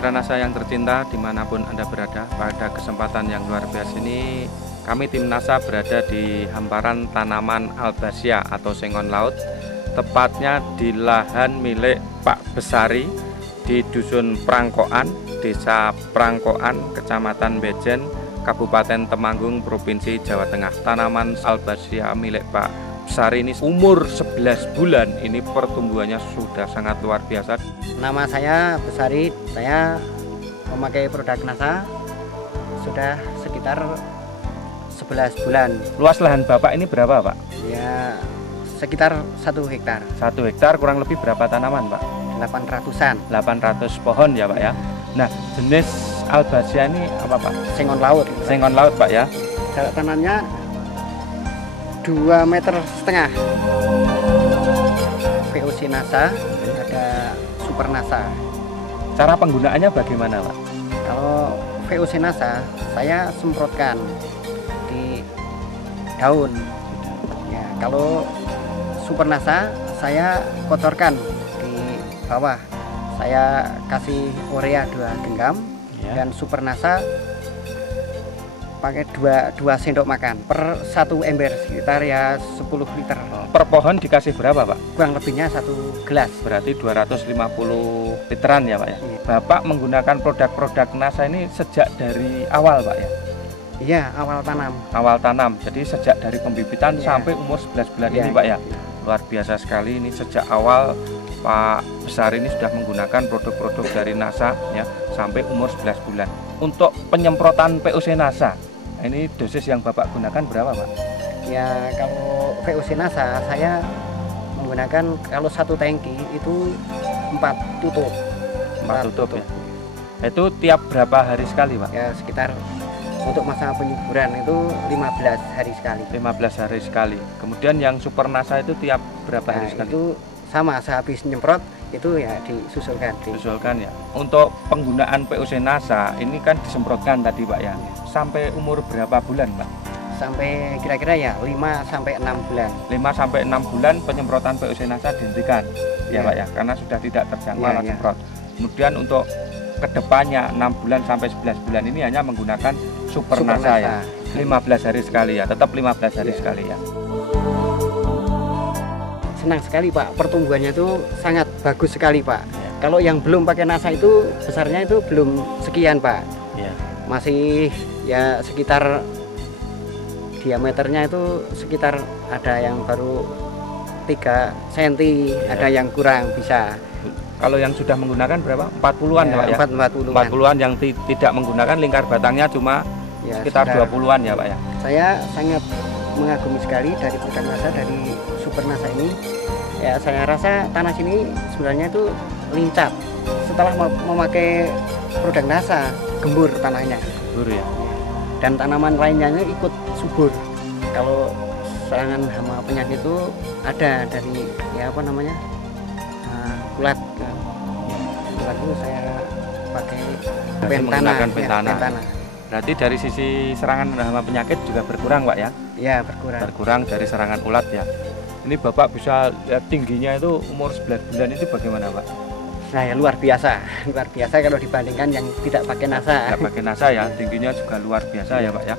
Mitra NASA yang tercinta dimanapun Anda berada, pada kesempatan yang luar biasa ini kami tim NASA berada di hamparan tanaman Albazia atau sengon laut, tepatnya di lahan milik Pak Besari di Dusun Prangkoan, Desa Prangkoan, Kecamatan Bejen, Kabupaten Temanggung, Provinsi Jawa Tengah. Tanaman Albazia milik Pak Besari ini umur 11 bulan, ini pertumbuhannya sudah sangat luar biasa. Nama saya Besari, saya memakai produk NASA sudah sekitar 11 bulan. Luas lahan Bapak ini berapa, Pak? Ya, sekitar 1 hektar. 1 hektar kurang lebih berapa tanaman, Pak? 800-an. 800 pohon ya, Pak ya. Nah, jenis Albazia ini apa, Pak? Sengon laut. Sengon laut, Pak ya. Jarak tanamnya 2,5 meter. VOC NASA, ada Super NASA. Cara penggunaannya bagaimana, Pak? Kalau VOC NASA, saya semprotkan di daun. Ya, kalau Super NASA, saya kotorkan di bawah. Saya kasih urea 2 genggam Ya. dan Super NASA pakai 2 sendok makan per 1 ember, sekitar ya 10 liter. Per pohon dikasih berapa, Pak? Kurang lebihnya 1 gelas. Berarti 250 literan ya, Pak ya. Iya. Bapak menggunakan produk-produk NASA ini sejak dari awal, Pak ya. Iya, awal tanam. Awal tanam. Jadi sejak dari pembibitan Iya. sampai umur 11 bulan Iya. ini, Pak ya. Luar biasa sekali, ini sejak awal Pak Besar ini sudah menggunakan produk-produk dari NASA ya sampai umur 11 bulan. Untuk penyemprotan POC NASA, ini dosis yang Bapak gunakan berapa, Pak? Ya, kalau VOC NASA saya menggunakan kalau 1 tangki itu 4 tutup. 4 tutup ya. Itu tiap berapa hari sekali, Pak? Ya, sekitar untuk masa penyuburan itu 15 hari sekali. 15 hari sekali. Kemudian yang Super NASA itu tiap berapa hari sekali? Itu sama, sehabis nyemprot itu ya disusulkan. Usulkan ya. Untuk penggunaan POC NASA ini kan disemprotkan tadi, Pak ya. Sampai umur berapa bulan, Pak? Sampai kira-kira ya 5 sampai 6 bulan. 5 sampai 6 bulan penyemprotan POC NASA dihentikan. Ya, Ya. Pak ya, karena sudah tidak terjangkau Ya, alat ya. semprot. Kemudian untuk kedepannya 6 bulan sampai 11 bulan ini hanya menggunakan Super NASA ya. 15 hari sekali ya, tetap 15 hari Ya. sekali ya. Senang sekali, Pak, pertumbuhannya itu sangat bagus sekali, Pak. Ya. Kalau yang belum pakai NASA itu besarnya itu belum sekian, Pak. Ya. Masih ya sekitar diameternya itu sekitar ada yang baru 3 cm, Ya. ada yang kurang bisa. Kalau yang sudah menggunakan berapa? 40-an ya, Pak ya. 40-an. 40-an yang tidak menggunakan lingkar batangnya cuma Ya, sekitar sudah. 20-an ya, Pak ya. Saya sangat mengagumi sekali dari produk NASA, dari Super NASA ini. Ya, saya rasa tanah sini sebenarnya itu lincah. Setelah memakai produk NASA, gembur tanahnya. Guru ya. Dan tanaman lainnya ikut subur. Kalau serangan hama penyakit itu ada dari ya apa namanya, kulat. Kulat itu saya pakai Menggunakan ya, pentana. pentana. Berarti dari sisi serangan hama penyakit juga berkurang, Pak ya. Ya, berkurang. Berkurang dari serangan ulat ya. Ini Bapak bisa lihat tingginya itu umur 11 bulan itu bagaimana, Pak? Nah, ya luar biasa kalau dibandingkan yang tidak pakai NASA. Tidak pakai NASA ya, tingginya juga luar biasa ya, Pak ya.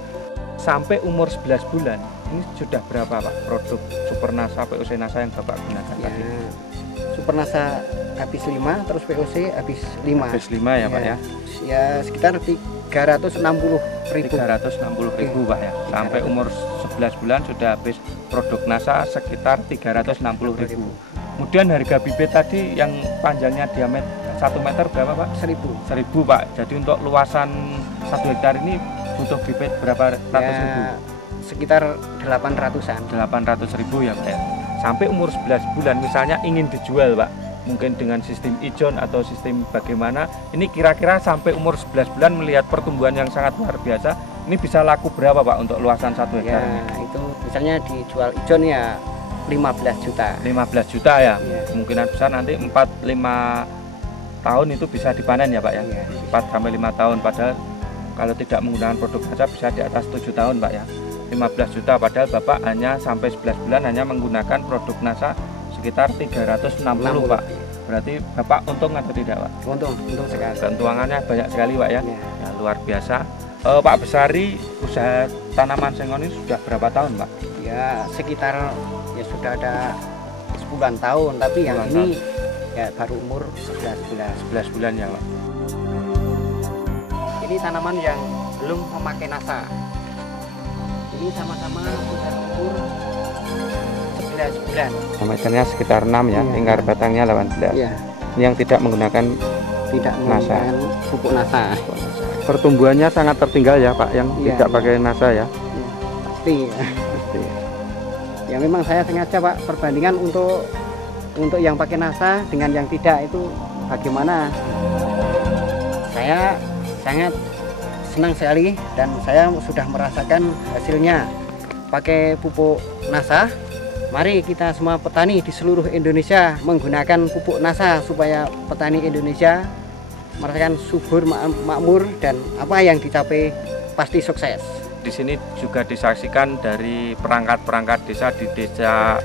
Sampai umur 11 bulan, ini sudah berapa, Pak, produk Super NASA, POC NASA yang Bapak gunakan Ya, tadi? Super NASA habis 5, terus VOC habis 5. Habis 5 ya, Pak ya. Ya, sekitar 360.000. 360.000, Pak ya. Sampai umur 11 bulan sudah habis produk NASA sekitar 360.000. Kemudian harga bibit tadi yang panjangnya diameter 1 meter berapa, Pak? 1.000. 1.000, Pak. Jadi untuk luasan 1 hektar ini butuh bibit berapa ratus ribu? Ya, sekitar 800-an. 800.000 ya, Pak ya. Sampai umur 11 bulan misalnya ingin dijual, Pak, mungkin dengan sistem ijon atau sistem bagaimana, ini kira-kira sampai umur 11 bulan melihat pertumbuhan yang sangat luar biasa, ini bisa laku berapa, Pak, untuk luasan 1 hektar? Ya, itu misalnya dijual ijon ya 15 juta. 15 juta ya. Ya. Kemungkinan besar nanti 4-5 tahun itu bisa dipanen ya, Pak ya. Ya. 4-5 tahun, padahal kalau tidak menggunakan produk NASA bisa di atas 7 tahun, Pak ya. 15 juta, padahal Bapak hanya sampai 11 bulan hanya menggunakan produk NASA sekitar 360, Pak. Berarti Bapak untung atau tidak, Pak? Untung sekali. Keuntungannya banyak sekali, Pak ya. Ya. Ya, luar biasa. Pak Besari, usaha tanaman sengon ini sudah berapa tahun, Pak? Ya sekitar ya sudah ada 10-an tahun, tapi yang 10-an ini ya baru umur 11 bulan. 11 bulan ya, Pak. Ini tanaman yang belum memakai nasa. Ini sama-sama sudah umur 11 bulan. Diameternya sekitar 6 ya, Iya. lingkar batangnya 18. Ya, Ini yang tidak menggunakan tidak menggunakan pupuk nasa. pertumbuhannya sangat tertinggal ya, Pak, yang Iya, tidak iya. pakai nasa ya. Ya, pasti. Ya memang saya sengaja Pak perbandingan untuk yang pakai nasa dengan yang tidak itu bagaimana. Saya sangat senang sekali dan saya sudah merasakan hasilnya pakai pupuk nasa. Mari kita semua petani di seluruh Indonesia menggunakan pupuk nasa supaya petani Indonesia merasakan subur, makmur, dan apa yang dicapai pasti sukses. Di sini juga disaksikan dari perangkat-perangkat desa di desa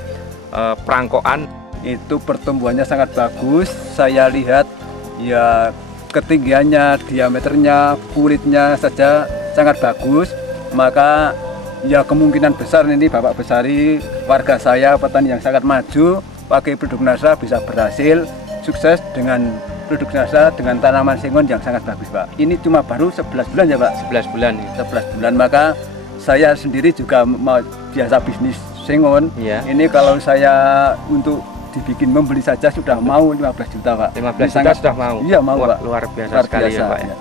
Prangkoan. Itu pertumbuhannya sangat bagus. Saya lihat ya ketinggiannya, diameternya, kulitnya saja sangat bagus. Maka ya kemungkinan besar ini Bapak Besari, warga saya petani yang sangat maju, pakai produk nasa bisa berhasil sukses dengan produk nasa dengan tanaman sengon yang sangat bagus, Pak. Ini cuma baru 11 bulan ya, Pak. 11 bulan ya. 11 bulan, maka saya sendiri juga mau biasa bisnis sengon. Iya. Ini kalau saya untuk dibikin membeli saja sudah mau 15 juta, Pak. 15 Ini juta sudah mau. Iya, mau, Wah, Pak. luar biasa Luar sekali biasa, ya, Pak. Ya. ya.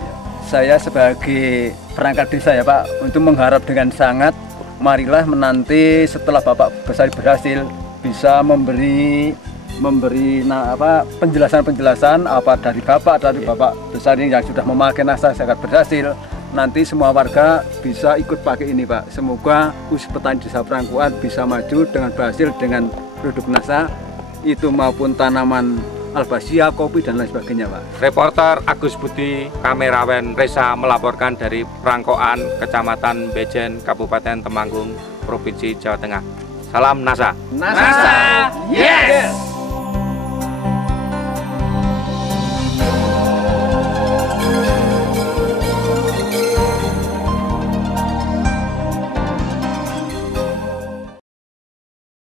Saya sebagai perangkat desa ya, Pak, untuk mengharap dengan sangat, marilah menanti setelah Bapak Besari berhasil bisa memberi penjelasan apa dari Bapak Besari yang sudah memakai nasa sangat berhasil. Nanti semua warga bisa ikut pakai ini, Pak. Semoga usaha petani desa Prangkoan bisa maju dengan berhasil dengan produk nasa itu maupun tanaman albasia, kopi dan lain sebagainya, Pak. Reporter Agus Budi, kameramen Reza melaporkan dari Prangkoan, Kecamatan Bejen, Kabupaten Temanggung, Provinsi Jawa Tengah. Salam NASA. NASA, yes!